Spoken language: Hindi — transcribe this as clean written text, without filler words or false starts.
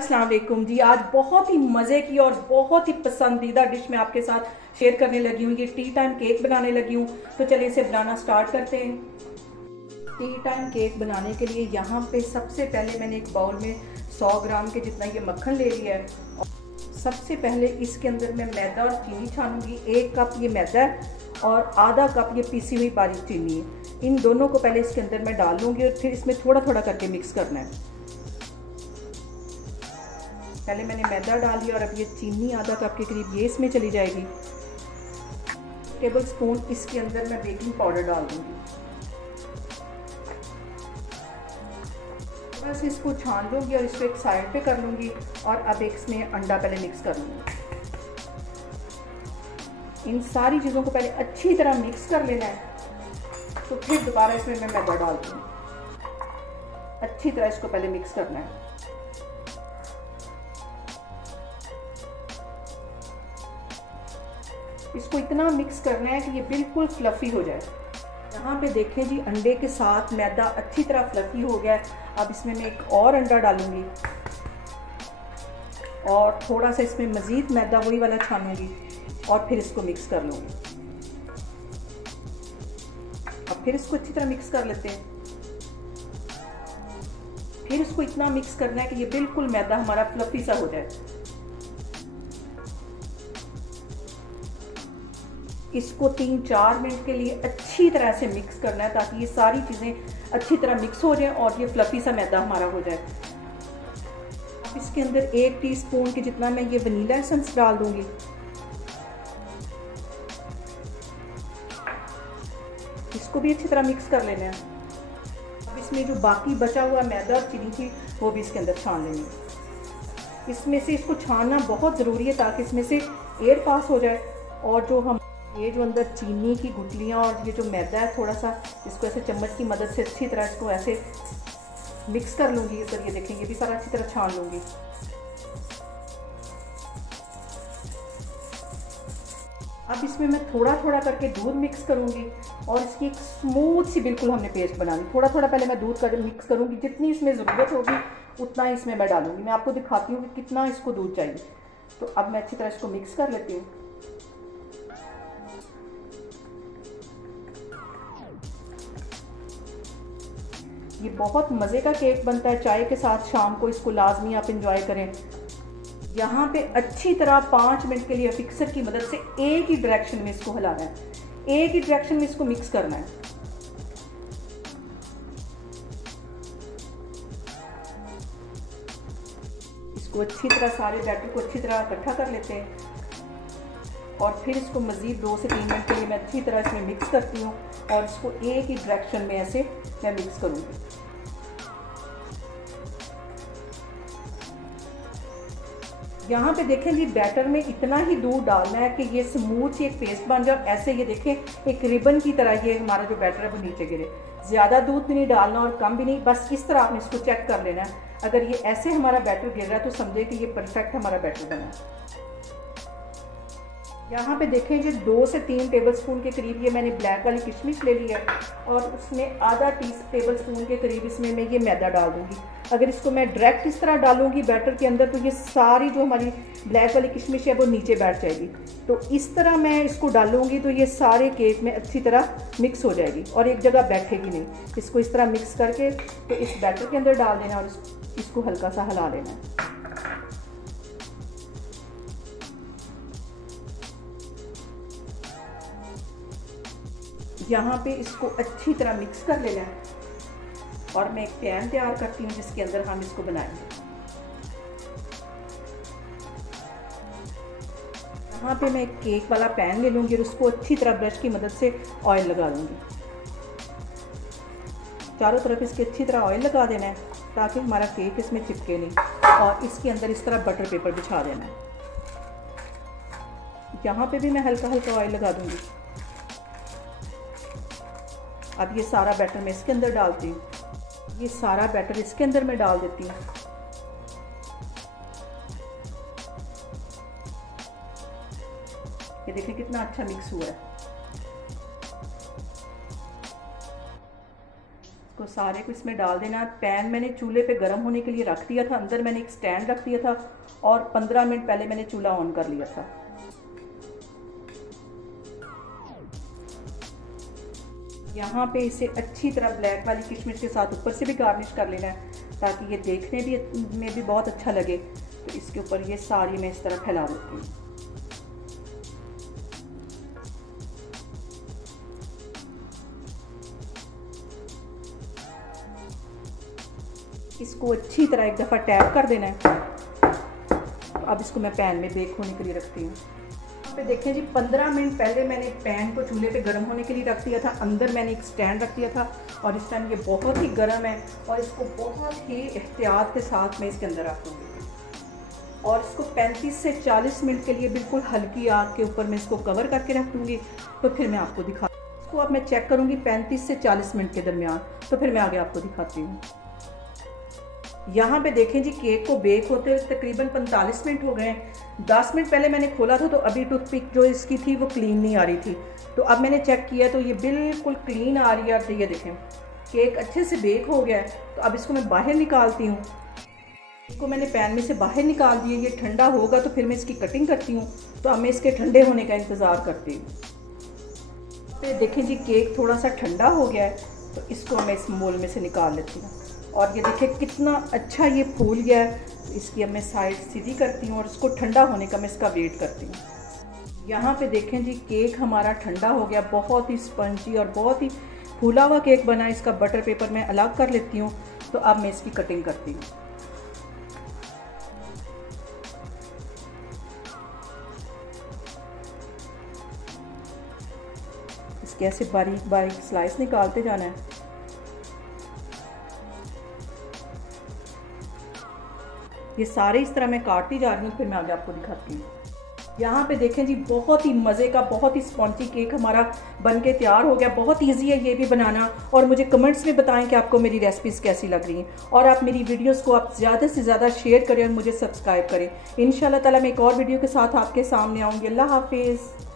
अस्सलाम वालेकुम जी। आज बहुत ही मज़े की और बहुत ही पसंदीदा डिश मैं आपके साथ शेयर करने लगी हूँ। ये टी टाइम केक बनाने लगी हूँ, तो चलिए इसे बनाना स्टार्ट करते हैं। टी टाइम केक बनाने के लिए यहाँ पे सबसे पहले मैंने एक बाउल में 100 ग्राम के जितना ये मक्खन ले लिया है। सबसे पहले इसके अंदर मैं मैदा और चीनी छानूंगी। 1 कप ये मैदा है और आधा कप ये पीसी हुई बारीक चीनी है। इन दोनों को पहले इसके अंदर मैं डाल लूँगी और फिर इसमें थोड़ा थोड़ा करके मिक्स करना है। पहले मैंने मैदा डाल दिया और अब ये चीनी आधा कप के करीब ये इसमें चली जाएगी। टेबल स्पून इसके अंदर मैं बेकिंग पाउडर डाल दूंगी। बस इसको छान लूँगी और इसको एक साइड पे कर लूँगी और अब एक इसमें अंडा पहले मिक्स कर लूँगी। इन सारी चीज़ों को पहले अच्छी तरह मिक्स कर लेना है, तो फिर दोबारा इसमें मैं मैदा डाल दूँगी। अच्छी तरह इसको पहले मिक्स करना है। इसको इतना मिक्स करना है कि ये बिल्कुल फ्लफ़ी हो जाए। यहाँ पे देखें जी, अंडे के साथ मैदा अच्छी तरह फ्लफ़ी हो गया है। अब इसमें मैं एक और अंडा डालूंगी और थोड़ा सा इसमें मज़ीद मैदा वही वाला छानूंगी और फिर इसको मिक्स कर लूँगी। अब फिर इसको अच्छी तरह मिक्स कर लेते हैं। फिर इसको इतना मिक्स करना है कि ये बिल्कुल मैदा हमारा फ्लफ़ी सा हो जाए। इसको 3-4 मिनट के लिए अच्छी तरह से मिक्स करना है ताकि ये सारी चीज़ें अच्छी तरह मिक्स हो जाएं और ये फ्लफ़ी सा मैदा हमारा हो जाए। अब इसके अंदर 1 टीस्पून के जितना मैं ये वनीला एसेंस डाल दूंगी। इसको भी अच्छी तरह मिक्स कर लेना है। अब इसमें जो बाकी बचा हुआ मैदा और चीनी थी वो भी इसके अंदर छान लेनी है। इसमें से इसको छानना बहुत ज़रूरी है ताकि इसमें से एयर पास हो जाए और ये जो अंदर चीनी की गुठलियाँ और ये जो मैदा है थोड़ा सा इसको ऐसे चम्मच की मदद से अच्छी तरह इसको ऐसे मिक्स कर लूँगी। इधर ये देखें, ये भी सारा अच्छी तरह छान लूँगी। अब इसमें मैं थोड़ा थोड़ा करके दूध मिक्स करूँगी और इसकी एक स्मूथ सी बिल्कुल हमने पेस्ट बनानी। थोड़ा थोड़ा पहले मैं दूध का मिक्स करूँगी, जितनी इसमें ज़रूरत होगी उतना ही इसमें मैं डालूँगी। मैं आपको दिखाती हूँ कि कितना इसको दूध चाहिए। तो अब मैं अच्छी तरह इसको मिक्स कर लेती हूँ। ये बहुत मज़े का केक बनता है, चाय के साथ शाम को इसको लाजमी आप इंजॉय करें। यहाँ पे अच्छी तरह 5 मिनट के लिए फिक्सर की मदद से एक ही डायरेक्शन में इसको हिलाना है, एक ही डायरेक्शन में इसको मिक्स करना है। इसको अच्छी तरह सारे बैटर को अच्छी तरह इकट्ठा कर लेते हैं और फिर इसको मज़ीद 2 से 3 मिनट के लिए मैं अच्छी तरह इसमें मिक्स करती हूँ और इसको एक ही डायरेक्शन में ऐसे मैं मिक्स करूँगी। यहाँ पे देखें जी, बैटर में इतना ही दूध डालना है कि ये स्मूथ सी एक पेस्ट बन जाए। ऐसे ये देखें एक रिबन की तरह ये हमारा जो बैटर है वो नीचे गिरे। ज़्यादा दूध भी नहीं डालना और कम भी नहीं, बस इस तरह आपने इसको चेक कर लेना है। अगर ये ऐसे हमारा बैटर गिर रहा है तो समझे कि ये परफेक्ट हमारा बैटर बना है। यहाँ पे देखें जी, 2 से 3 टेबलस्पून के करीब ये मैंने ब्लैक वाली किशमिश ले ली है और उसमें आधा टेबलस्पून के करीब इसमें मैं ये मैदा डाल दूँगी। अगर इसको मैं डायरेक्ट इस तरह डालूँगी बैटर के अंदर तो ये सारी जो हमारी ब्लैक वाली किशमिश है वो नीचे बैठ जाएगी। तो इस तरह मैं इसको डालूँगी तो ये सारे केक में अच्छी तरह मिक्स हो जाएगी और एक जगह बैठेगी नहीं। इसको इस तरह मिक्स करके तो इस बैटर के अंदर डाल देना और इसको हल्का सा हिला लेना है। यहाँ पे इसको अच्छी तरह मिक्स कर लेना है और मैं एक पैन तैयार करती हूँ जिसके अंदर हम इसको बनाएंगे। यहाँ पे मैं एक केक वाला पैन ले लूँगी और उसको अच्छी तरह ब्रश की मदद से ऑयल लगा लूँगी। चारों तरफ इसके अच्छी तरह ऑयल लगा देना है ताकि हमारा केक इसमें चिपके नहीं और इसके अंदर इस तरह बटर पेपर बिछा देना है। यहाँ पे भी मैं हल्का हल्का ऑयल लगा दूँगी। अब ये सारा बैटर मैं इसके अंदर डालती हूँ। ये सारा बैटर इसके अंदर मैं डाल देती हूँ। ये देखिए कितना अच्छा मिक्स हुआ है। इसको सारे को इसमें डाल देना। पैन मैंने चूल्हे पे गर्म होने के लिए रख दिया था, अंदर मैंने एक स्टैंड रख दिया था और 15 मिनट पहले मैंने चूल्हा ऑन कर लिया था। यहाँ पे इसे अच्छी तरह ब्लैक वाली किशमिश के साथ ऊपर से भी गार्निश कर लेना है ताकि ये देखने में भी बहुत अच्छा लगे। तो इसके ऊपर ये सारी मैं इस तरह फैला देती हूँ। इसको अच्छी तरह एक दफ़ा टैप कर देना है। अब इसको मैं पैन में बेक होने के लिए रखती हूँ। यहाँ पे देखें जी 15 मिनट पहले मैंने पैन को चूल्हे पे गर्म होने के लिए रख दिया था, अंदर मैंने एक स्टैंड रख दिया था और इस टाइम ये बहुत ही गर्म है और इसको बहुत ही एहतियात के साथ मैं इसके अंदर रखूँगी और इसको 35 से 40 मिनट के लिए बिल्कुल हल्की आग के ऊपर मैं इसको कवर करके रख दूँगी। तो फिर मैं आपको इसको अब मैं चेक करूँगी 35 से 40 मिनट के दरमियान, तो फिर मैं आगे आपको दिखाती हूँ। यहाँ पे देखें जी केक को बेक होते हुए तकरीबन 45 मिनट हो गए हैं। 10 मिनट पहले मैंने खोला था तो अभी टूथपिक जो इसकी थी वो क्लीन नहीं आ रही थी, तो अब मैंने चेक किया तो ये बिल्कुल क्लीन आ रही है। अब ये देखें केक अच्छे से बेक हो गया है। तो अब इसको मैं बाहर निकालती हूँ। इसको मैंने पैन में से बाहर निकाल दिया, ये ठंडा होगा तो फिर मैं इसकी कटिंग करती हूँ। तो अब मैं इसके ठंडे होने का इंतज़ार करती हूँ। फिर देखें जी केक थोड़ा सा ठंडा हो गया है, तो इसको मैं इस मोल में से निकाल लेती हूँ और ये देखिए कितना अच्छा ये फूल गया है। तो इसकी अब मैं साइड सीधी करती हूँ और इसको ठंडा होने का मैं इसका वेट करती हूँ। यहाँ पे देखें जी केक हमारा ठंडा हो गया, बहुत ही स्पंजी और बहुत ही फूला हुआ केक बना। इसका बटर पेपर मैं अलग कर लेती हूँ। तो अब मैं इसकी कटिंग करती हूँ। इसके ऐसे बारीक बारीक स्लाइस निकालते जाना है। ये सारे इस तरह मैं काटती जा रही हूँ, फिर मैं आगे आपको दिखाती हूँ। यहाँ पे देखें जी बहुत ही मज़े का बहुत ही स्पॉन्जी केक हमारा बनके तैयार हो गया। बहुत इजी है ये भी बनाना और मुझे कमेंट्स में बताएं कि आपको मेरी रेसिपीज़ कैसी लग रही हैं और आप मेरी वीडियोस को आप ज़्यादा से ज़्यादा शेयर करें और मुझे सब्सक्राइब करें। इंशाल्लाह ताला मैं एक और वीडियो के साथ आपके सामने आऊँगी। अल्लाह हाफिज़।